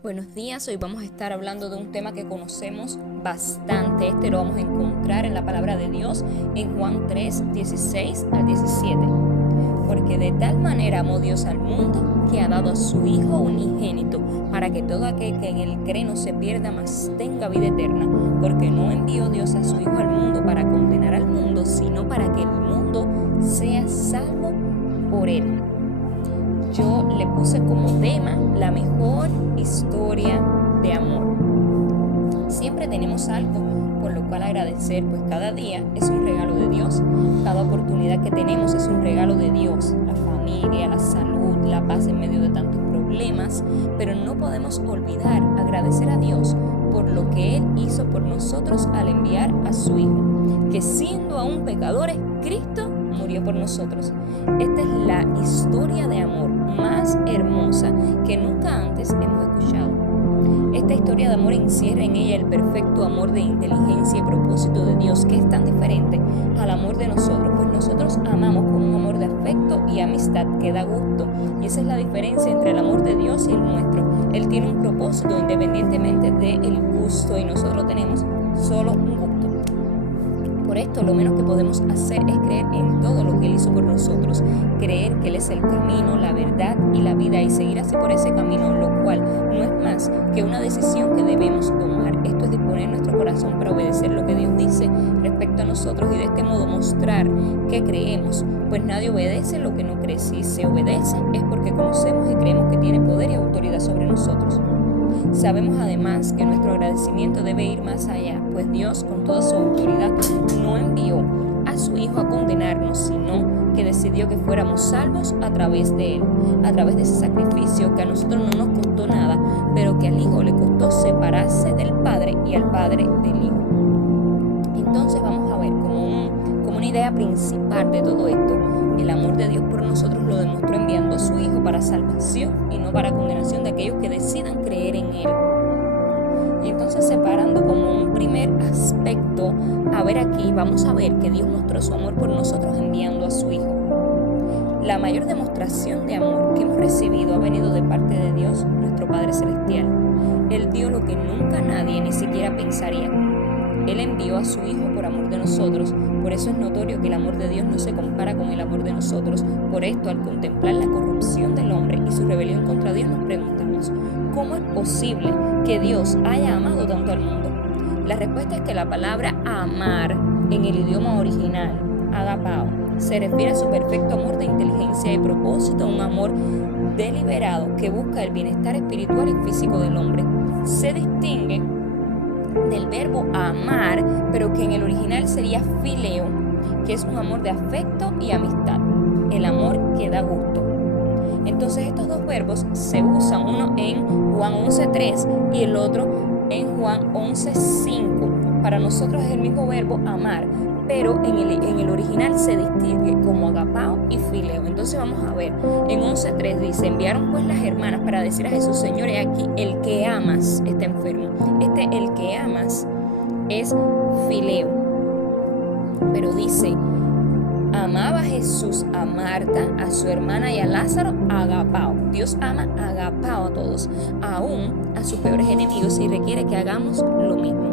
Buenos días, hoy vamos a estar hablando de un tema que conocemos bastante. Este lo vamos a encontrar en la palabra de Dios en Juan 3, 16 al 17. Porque de tal manera amó Dios al mundo que ha dado a su Hijo unigénito, para que todo aquel que en él cree no se pierda, mas tenga vida eterna. Porque no envió Dios a su Hijo al mundo para condenar al mundo, sino para que el mundo sea salvo por él. Yo le puse como tema la mejor historia de amor. Siempre tenemos algo por lo cual agradecer, pues cada día es un regalo de Dios. Cada oportunidad que tenemos es un regalo de Dios. La familia, la salud, la paz en medio de tantos problemas. Pero no podemos olvidar agradecer a Dios por lo que Él hizo por nosotros al enviar a su Hijo, que siendo aún pecadores, Cristo murió por nosotros. Esta es la historia de amor más hermosa que nunca antes hemos escuchado. Esta historia de amor encierra en ella el perfecto amor de inteligencia y propósito de Dios, que es tan diferente al amor de nosotros, pues nosotros amamos con un amor de afecto y amistad que da gusto, y esa es la diferencia entre el amor de Dios y el nuestro. Él tiene un propósito independientemente del gusto, y nosotros tenemos solo un gusto. Por esto, lo menos que podemos hacer es creer en todo lo que Él hizo por nosotros, creer que Él es el camino, la verdad y la vida, y seguir así por ese camino, lo cual no es más que una decisión que debemos tomar. Esto es disponer nuestro corazón para obedecer lo que Dios dice respecto a nosotros, y de este modo mostrar que creemos, pues nadie obedece lo que no cree. Si se obedece es porque conocemos y creemos que tiene poder y autoridad sobre nosotros. Sabemos además que nuestro agradecimiento debe ir más allá, pues Dios, con toda su autoridad, no envió a su Hijo a condenarnos, sino que decidió que fuéramos salvos a través de Él, a través de ese sacrificio que a nosotros no nos costó nada, pero que al Hijo le costó separarse del Padre y al Padre del Hijo. Entonces vamos a ver como una idea principal de todo esto, el amor de Dios por nosotros lo demostró enviando a su Hijo para salvación y no para condenación de aquellos que decidan creer en Él. Y entonces, separando como un primer aspecto, a ver aquí, vamos a ver que Dios mostró su amor por nosotros enviando a su Hijo. La mayor demostración de amor que hemos recibido ha venido de parte de Dios, nuestro Padre Celestial. Él dio lo que nunca nadie ni siquiera pensaría. Él envió a su Hijo por amor de nosotros. Por eso es notorio que el amor de Dios no se compara con el amor de nosotros. Por esto, al contemplar la corrupción del hombre y su rebelión contra Dios, nos preguntamos, ¿cómo es posible que Dios haya amado tanto al mundo? La respuesta es que la palabra amar en el idioma original, agapao, se refiere a su perfecto amor de inteligencia y propósito, un amor deliberado que busca el bienestar espiritual y físico del hombre. Se distingue del verbo amar, pero que en el original sería fileo, que es un amor de afecto y amistad, el amor que da gusto. Entonces estos dos verbos se usan, uno en Juan 11:3 y el otro en Juan 11:5. Para nosotros es el mismo verbo amar, pero en el original se distingue como agapao y fileo. Entonces vamos a ver, en 11:3 dice, enviaron pues las hermanas para decir a Jesús, Señor, he aquí, el que amas está enfermo. El que amas es fileo. Pero dice, amaba Jesús a Marta, a su hermana y a Lázaro, agapao. Dios ama agapao a todos, aún a sus peores enemigos, y requiere que hagamos lo mismo.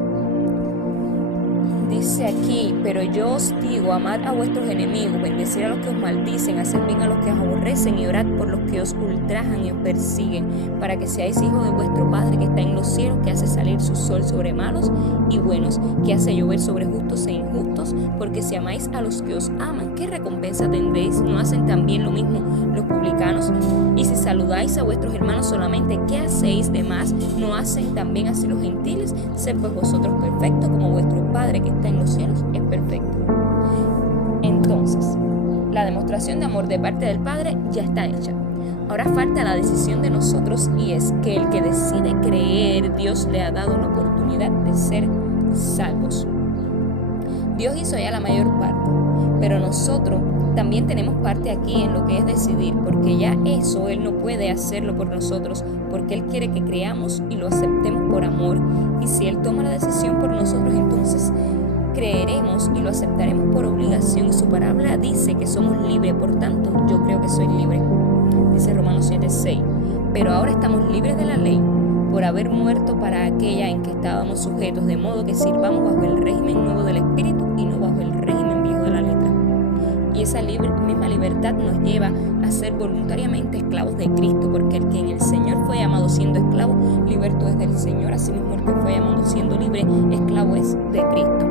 Dice aquí, pero yo os digo, amad a vuestros enemigos, bendecid a los que os maldicen, haced bien a los que os aborrecen y orad por los que os ultrajan y os persiguen, para que seáis hijos de vuestro Padre que está en los cielos, que hace salir su sol sobre malos y buenos, que hace llover sobre justos e injustos. Porque si amáis a los que os aman, ¿qué recompensa tendréis? ¿No hacen también lo mismo los publicanos? Y si saludáis a vuestros hermanos solamente, ¿qué hacéis de más? ¿No hacen también así los gentiles? Sed pues vosotros perfectos, como vuestro Padre que está en los cielos es perfecto. Entonces, la demostración de amor de parte del Padre ya está hecha. Ahora falta la decisión de nosotros, y es que el que decide creer, Dios le ha dado la oportunidad de ser salvos. Dios hizo ya la mayor parte, pero nosotros también tenemos parte aquí en lo que es decidir, porque ya eso Él no puede hacerlo por nosotros, porque Él quiere que creamos y lo aceptemos por amor. Y si Él toma la decisión por nosotros, entonces creeremos y lo aceptaremos por obligación. Su palabra dice que somos libres, por tanto, yo creo que soy libre. Dice Romanos 7:6. Pero ahora estamos libres de la ley por haber muerto para aquella en que estábamos sujetos, de modo que sirvamos bajo el régimen nuevo del Espíritu y no bajo el régimen viejo de la letra. Y esa misma libertad nos lleva a ser voluntariamente esclavos de Cristo, porque el que en el Señor fue llamado siendo esclavo, liberto es del Señor. Asimismo, el que fue llamado siendo libre, esclavo es de Cristo.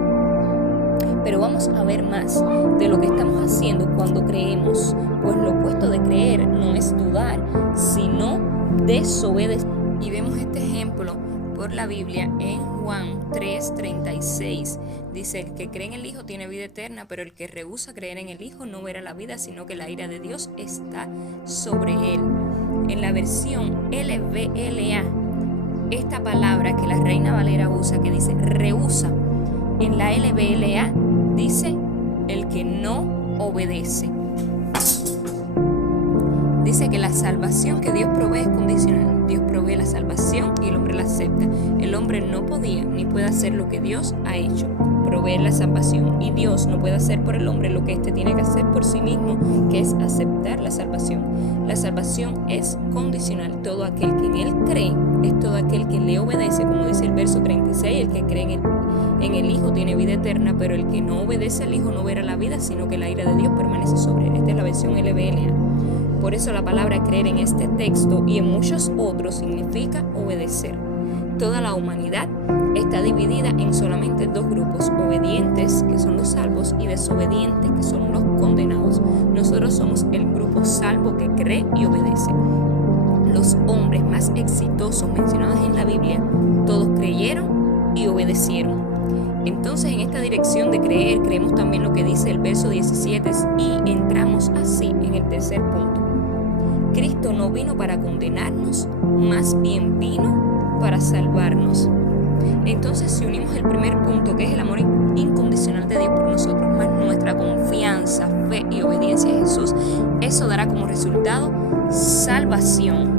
Pero vamos a ver más de lo que estamos haciendo cuando creemos, pues lo opuesto de creer no es dudar, sino desobedecer. Y vemos este ejemplo por la Biblia en Juan 3:36. Dice: el que cree en el Hijo tiene vida eterna, pero el que rehúsa creer en el Hijo no verá la vida, sino que la ira de Dios está sobre él. En la versión LVLA, esta palabra que la Reina Valera usa, que dice rehúsa, en la LVLA dice el que no obedece. Dice que la salvación que Dios provee es condicional. Dios provee la salvación y el hombre la acepta. El hombre no podía ni puede hacer lo que Dios ha hecho, proveer la salvación. Y Dios no puede hacer por el hombre lo que éste tiene que hacer por sí mismo, que es aceptar la salvación. La salvación es condicional. Todo aquel que en Él cree es todo aquel que le obedece, como dice el verso 36, el que cree en el Hijo tiene vida eterna, pero el que no obedece al Hijo no verá la vida, sino que la ira de Dios permanece sobre él. Esta es la versión LVLA. Por eso la palabra creer en este texto y en muchos otros significa obedecer. Toda la humanidad está dividida en solamente dos grupos: obedientes, que son los salvos, y desobedientes, que son los condenados. Nosotros somos el grupo salvo que cree y obedece. Los hombres más exitosos mencionados en la Biblia, todos creyeron y obedecieron. Entonces, en esta dirección de creer, creemos también lo que dice el verso 17 y entramos así en el tercer punto. Cristo no vino para condenarnos, más bien vino para salvarnos. Entonces, si unimos el primer punto, que es el amor incondicional de Dios por nosotros, más nuestra confianza, fe y obediencia a Jesús, eso dará como resultado salvación.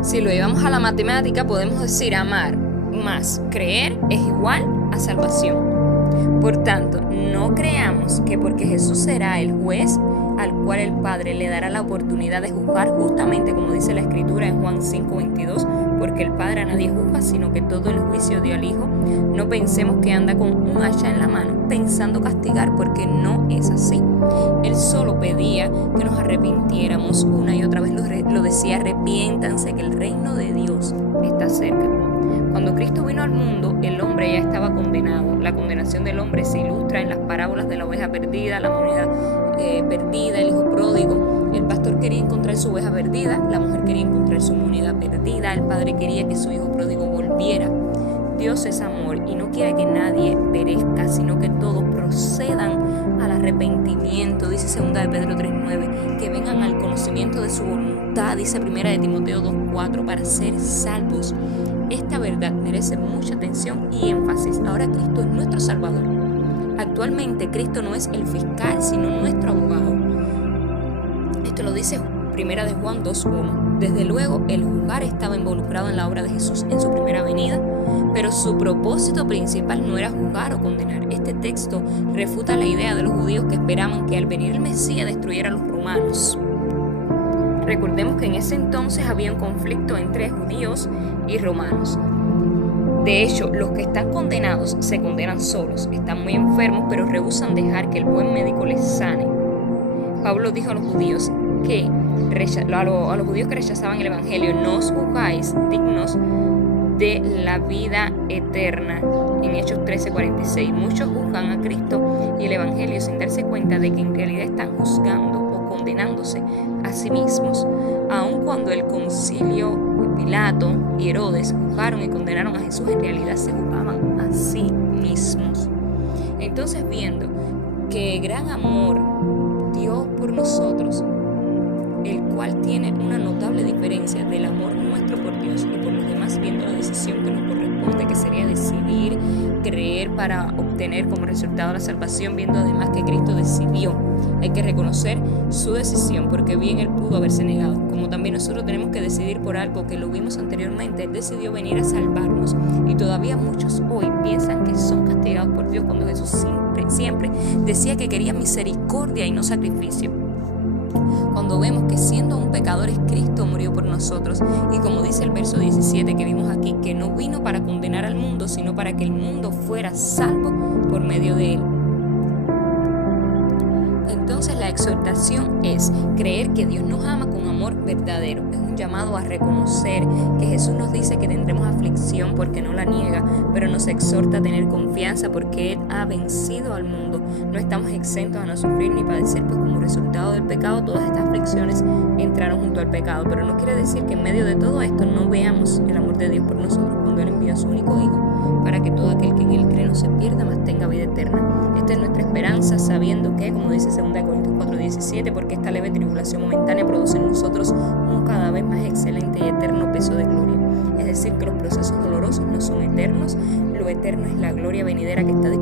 Si lo llevamos a la matemática, podemos decir amar más creer es igual a salvación. Por tanto, no creamos que porque Jesús será el juez al cual el Padre le dará la oportunidad de juzgar, justamente como dice la Escritura en Juan 5:22, porque el Padre a nadie juzga, sino que todo el juicio dio al Hijo. No pensemos que anda con un hacha en la mano, pensando castigar, porque no es así. Él solo pedía que nos arrepintiéramos. Una y otra vez lo decía: arrepiéntanse, que el reino de Dios está cerca. Cuando Cristo vino al mundo, el hombre ya estaba condenado. La condenación del hombre se ilustra en las parábolas de la oveja perdida, la moneda perdida, el hijo pródigo. El pastor quería encontrar su oveja perdida, la mujer quería encontrar su moneda perdida, el padre quería que su hijo pródigo volviera. Dios es amor y no quiere que nadie perezca, sino que todos procedan al arrepentimiento. Dice 2 de Pedro 3:9, que vengan al conocimiento de su voluntad. Dice 1 de Timoteo 2:4, para ser salvos. Esta verdad merece mucha atención y énfasis. Ahora Cristo es nuestro Salvador. Actualmente Cristo no es el fiscal, sino nuestro abogado. Esto lo dice 1 de Juan 2:1. Desde luego, el juzgar estaba involucrado en la obra de Jesús en su primera venida, pero su propósito principal no era juzgar o condenar. Este texto refuta la idea de los judíos que esperaban que al venir el Mesías destruyera a los romanos. Recordemos que en ese entonces había un conflicto entre judíos y romanos. De hecho, los que están condenados se condenan solos, están muy enfermos, pero rehúsan dejar que el buen médico les sane. Pablo dijo a los judíos que rechazaban el evangelio: no os juzgáis dignos de la vida eterna. En Hechos 13:46, muchos juzgan a Cristo y el evangelio sin darse cuenta de que en realidad están juzgando o condenándose a sí mismos. Aun cuando el concilio, Pilato y Herodes juzgaron y condenaron a Jesús, en realidad se juzgaban a sí mismos. Entonces, viendo que gran amor Dios por nosotros, el cual tiene una notable diferencia del amor nuestro por Dios y por los demás, viendo la decisión que nos corresponde, que sería decidir creer para obtener como resultado la salvación, viendo además que Cristo decidió. Hay que reconocer su decisión, porque bien Él pudo haberse negado, como también nosotros tenemos que decidir por algo que lo vimos anteriormente. Él decidió venir a salvarnos, y todavía muchos hoy piensan que son castigados por Dios, cuando Jesús siempre decía que quería misericordia y no sacrificio. Cuando vemos que siendo aún pecadores, Cristo murió por nosotros. Y como dice el verso 17 que vimos aquí, que no vino para condenar al mundo, sino para que el mundo fuera salvo por medio de él. Entonces la exhortación es creer que Dios nos ama con amor verdadero. Es un llamado a reconocer que Jesús nos dice que tendremos aflicción porque no la niega, pero nos exhorta a tener confianza porque Él ha vencido al mundo. No estamos exentos a no sufrir ni padecer, pues como resultado del pecado todas estas aflicciones entraron junto al pecado. Pero no quiere decir que en medio de todo esto no veamos el amor de Dios por nosotros cuando Él envió a su único Hijo para que todo aquel que en Él cree no se pierda, mas tenga vida eterna. Esta es nuestra esperanza, sabiendo que, como dice 2 Corintios 4:17, porque esta leve tribulación momentánea produce en nosotros un cada vez más excelente y eterno peso de gloria. Es decir, que los procesos dolorosos no son eternos, lo eterno es la gloria venidera que está disponible